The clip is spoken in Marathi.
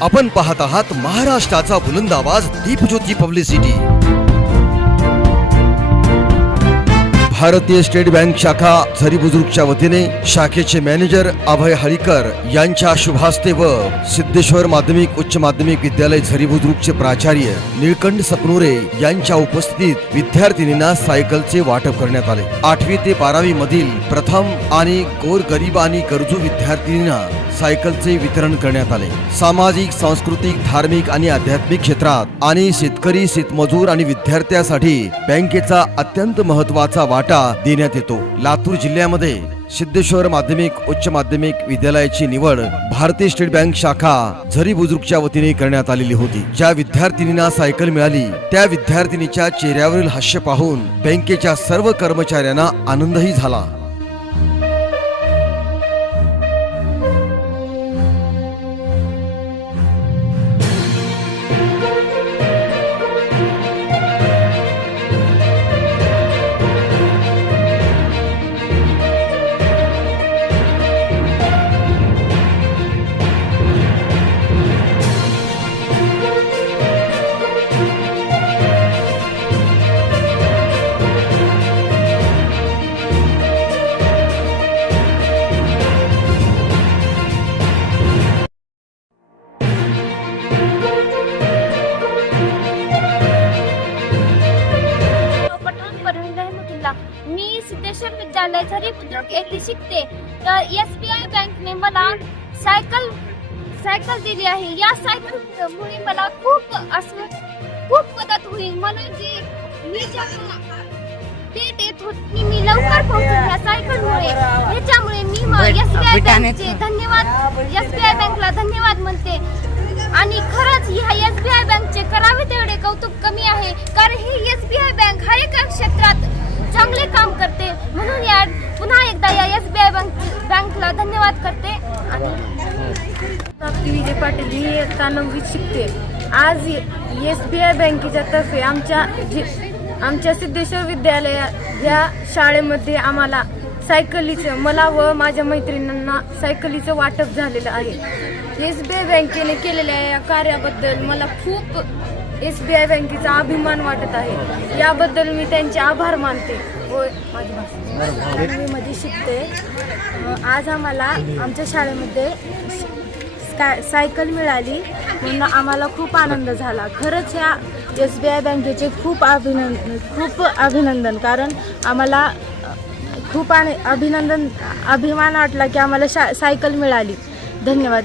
आपण पाहत आहात महाराष्ट्राचा बुलंद आवाज Deepjyoti publicity. Bharatiya state bank शाखा झरी बुजुर्गच्या वतीने शाखेचे मॅनेजर अभय हळीकर यांच्या शुभास्ते व सिद्धेश्वर माध्यमिक उच्च माध्यमिक विद्यालय झरी बुजुर्गचे प्राचार्य निळकंठ सपनुरे यांच्या उपस्थितीत विद्यार्थिनींना सायकलचे वाटप करण्यात आले. आठवी ते बारावी मधील प्रथम आणि गोरगरीब आणि गरजू विद्यार्थिनींना सायकलचे वितरण करण्यात आले. सामाजिक सांस्कृतिक धार्मिक आणि आध्यात्मिक क्षेत्रात आणि शेतकरी शेतमजूर आणि विद्यार्थ्यांसाठी बँकेचा अत्यंत महत्त्वाचा वाटा देण्यात येतो. लातूर जिल्ह्यामध्ये सिद्धेश्वर माध्यमिक उच्च माध्यमिक विद्यालयाची निवड भारतीय स्टेट बँक शाखा झरी बुजुर्गच्या वतीने करण्यात आलेली होती. ज्या विद्यार्थिनींना सायकल मिळाली त्या विद्यार्थिनीच्या चेहऱ्यावरील हास्य पाहून बँकेच्या सर्व कर्मचाऱ्यांना आनंदही झाला. सिद्धेश्वर विद्यालय झरी बुद्रुक येथे शिकते तर एस बी आय बँकने मला सायकल सायकल दिली आहे. या सायकल मुळे मला खूप असं खूप मदत होईल. म्हणून जे मी डेट येत होती मी लवकर पोहोचून या सायकलमुळे ह्याच्यामुळे मी एस बी आय बँकचे धन्यवाद एस बी आय बँकला धन्यवाद म्हणते. आणि खरंच ह्या एस बी आय बँकचे करावे तेवढे कौतुक कमी आहे कारण ही एस बी आय बँक हर एका क्षेत्रात चांगले काम करते म्हणून या पुन्हा एकदा या एस बी आय बँक बँकला धन्यवाद करते. आणि विजय पाटील मी इयत्ता नववीत शिकते. आज एस बी आय बँकेच्या तर्फे आमच्या आमच्या सिद्धेश्वर विद्यालया या शाळेमध्ये आम्हाला सायकलीचं मला व माझ्या मैत्रिणींना सायकलीचं वाटप झालेलं आहे. एस बी आय बँकेने केलेल्या या कार्याबद्दल मला खूप एस बी आय बँकेचा अभिमान वाटत आहे. याबद्दल मी त्यांचे आभार मानते. व माझी भाषा. मध्ये शिकते. आज आम्हाला आमच्या शाळेमध्ये काय सायकल मिळाली. म्हणून आम्हाला खूप आनंद झाला. खरंच ह्या एस बी आय बँकेचे खूप अभिनंदन खूप अभिनंदन. कारण आम्हाला खूप अभिनंदन अभिमान वाटला की आम्हाला शा सायकल मिळाली. धन्यवाद.